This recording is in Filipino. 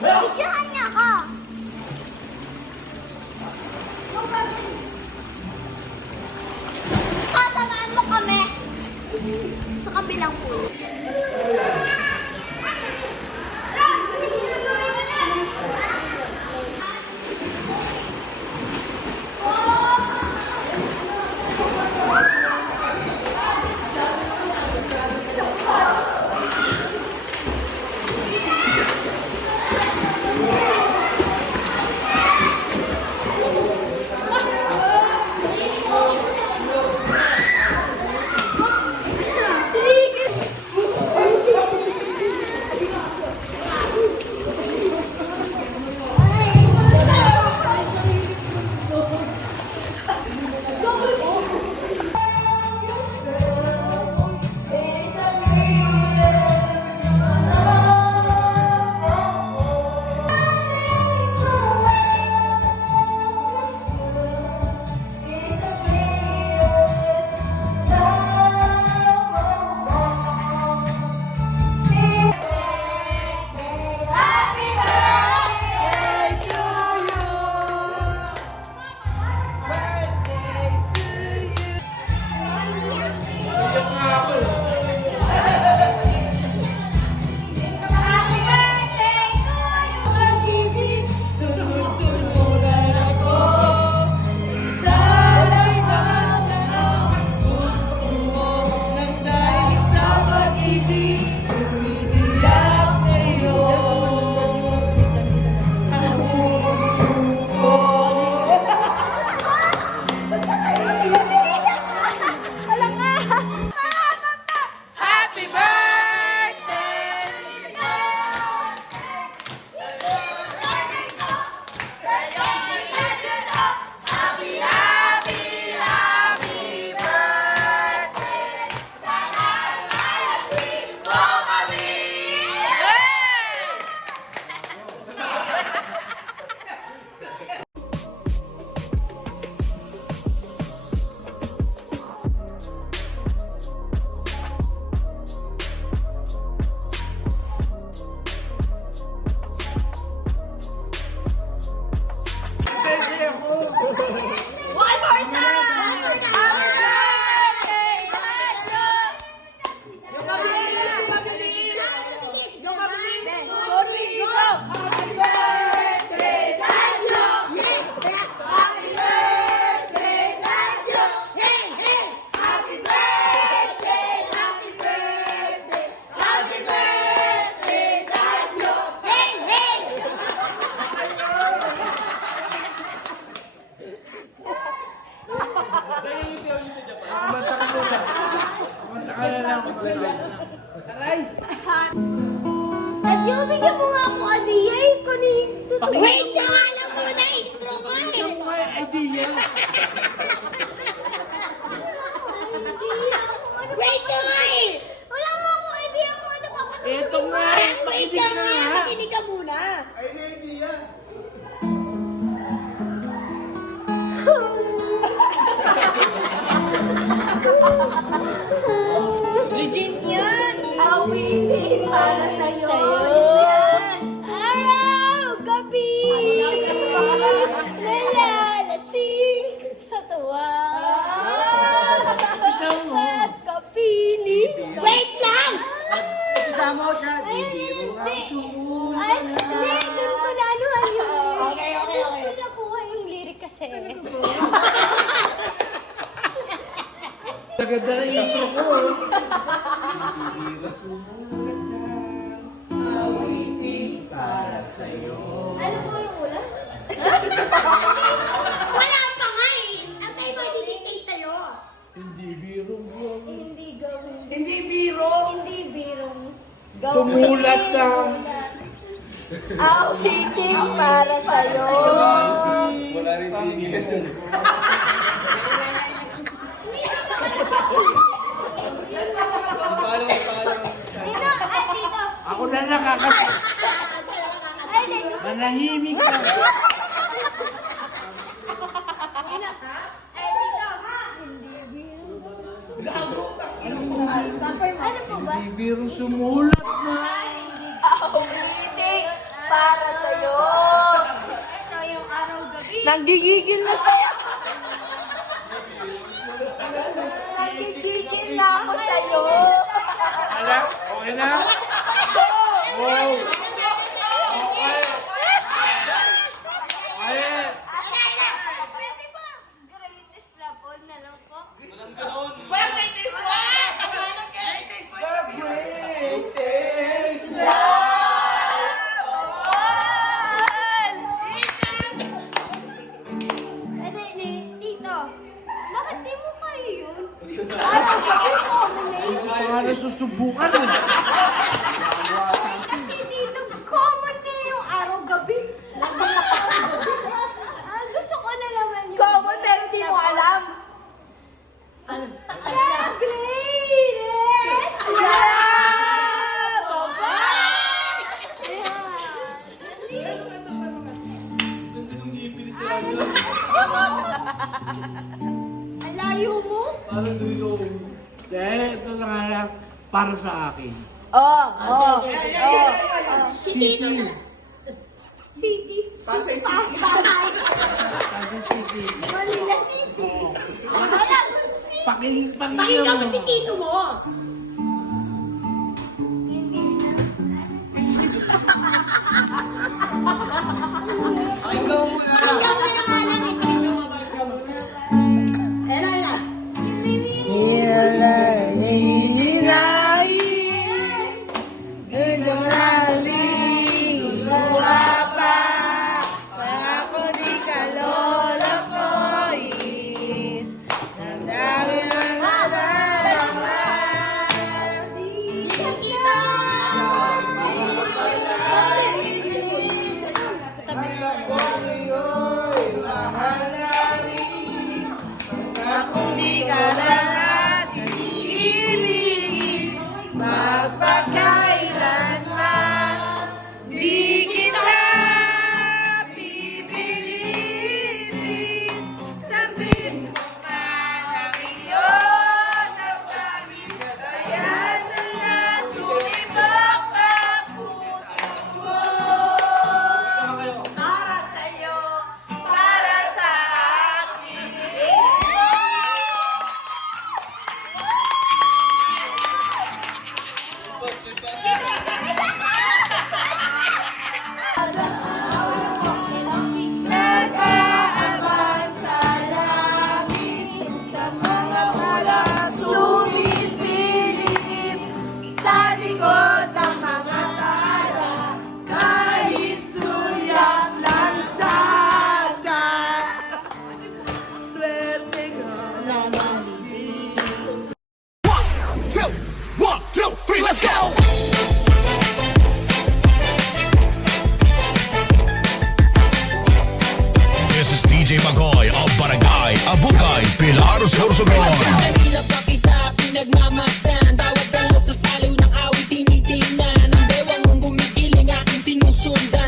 Picturean niya ako. Sasamahan mo kami sa kabilang pool. Bigyan mo nga ako idea eh. Wait na nga lang muna intro nga eh. Yung may idea. Wait na nga eh. Wala nga ako idea kung ano papatuloy. Eto nga eh. Makinig ka nga. Makinig ka muna. Idea. Legit yan! Awitin para sa'yo. Araw, gabi, nalalasing Sa tuwa. Isa mo. Kapiling. Wait lang! Kasama ko dyan. Ay, hindi, doon ko na anuhan yun. Okay. Doon ko nakuha yung lyric kasi. Naganda na yung intro ko. Awiting para sa'yo. Ano po yung ulan? Wala pa nga eh. Ang kayo mo i-dictate sa'yo. Hindi birong yun. Hindi gawin. Hindi biro. Hindi birong. Sumulat lang. Awitin para sa'yo. Wala rin singin. Dito, ay dito. Ako na nakakasal. Ay, hindi, susunod. Manahimik ka. Dito. Ay, dito. Hindi birong. Ano po ba? Hindi birong sumulat na. Ay, hindi. Awitin para sa'yo. Ito yung araw-gabi. Nanggigigil na sa'yo. Nanggigigil na ako sa'yo. Alam, okay na? Wow! Okay! Ay! Pwede ba? Greatest love all na lang po. Tito, bakit di mo kayo yun? Araw-gabi ko, yun. Para susubukan eh. Kasi dito, common na yung araw-gabi. Gusto ko na naman yung... Common pero di mo alam. Greatest Yeah! Bye-bye! Ang layo mo? Ito na nga lang, para sa akin. Oh. City. City. Pasay Kasi city. Manila City. Alam, Pakinggan mo. tito mo. This is DJ Magoy of Barangay Abukay, Pilar, Sorsogon. Kanila pa kita pinagmamasdan. Bawat dalaw sa saliw ng awit tinitingnan. Ang bewang mong gumigiling aking sinusundan.